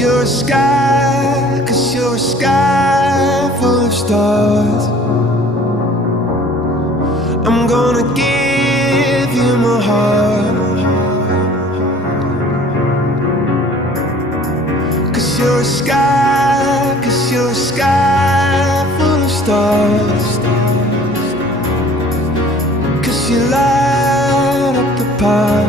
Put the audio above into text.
you're a sky, 'cause you're a sky full of stars. I'm gonna give you my heart, 'cause you're a sky, 'cause you're a sky full of stars. 'Cause you light up the path.